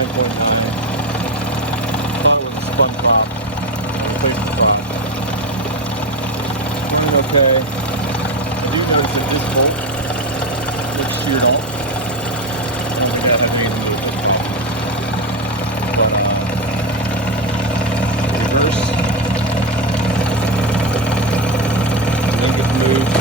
9.9. Thought it was a spun flap. Replacement flap. Doing okay. These are the disc bolt, which seared off. I don't think that had anything to do with it. But, reverse. Link it moved.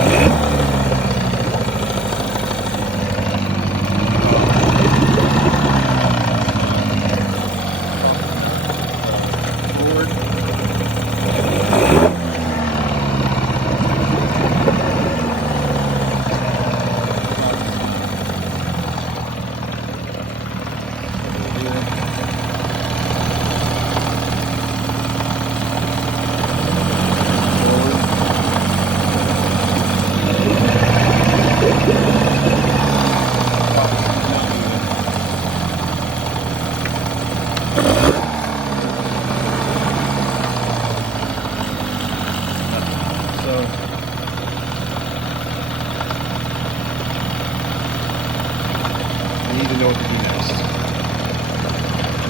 Need to know what to do next.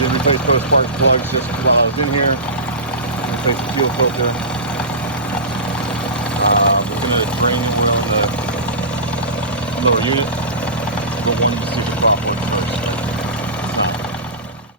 Then replace those spark plugs just while I was in here. Replace the fuel filter. We're going to drain oil on the lower unit. We'll then see if the prop works first.